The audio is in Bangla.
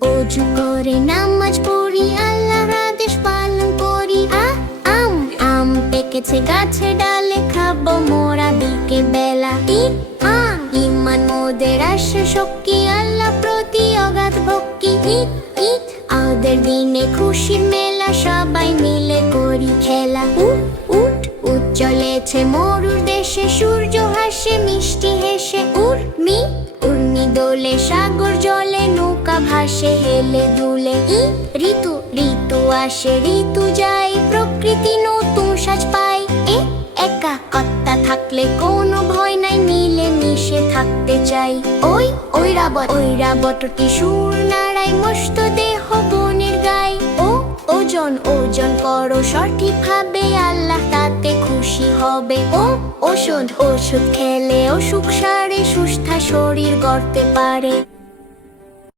অজু করে নামাজ পড়ি, আল্লাহর আদেশ পালন করি। আম আম পেকেছে গাছে ডালে, খাবো মোরা বিকে বেলা। ইমান মোদের আসে শক্তি, আল্লাহ প্রতি অগাধ ভক্তি। ঈদ ঈদ আমাদের দিনে খুশির মেলা, সবাই মিলে করি খেলা। উঠ উঠ উঠ চলেছে মরুর দেশে, সূর্য হাসে মিষ্টি হেসে। উর্মি দোলে সাগর জলে, নৌকা ভাসে হেলে দুলে। ঋতু ঋতু আসে ঋতু যায়, প্রকৃতি নতুন সাজ পায়। একা কত্তা থাকলে কোনো ভয় নাই, মিলে মিশে থাকতে চাই। ওই রাবতটি সুর নাড়াই, মস্ত দেহ বনের গায়। ওজন ওজন করো সঠিক ভাবে, আল্লাহ তাতে খুশি হবে। ওষুধ ওষুধ খেলে অসুখ সারে, সুস্থ শরীর গড়তে পারে।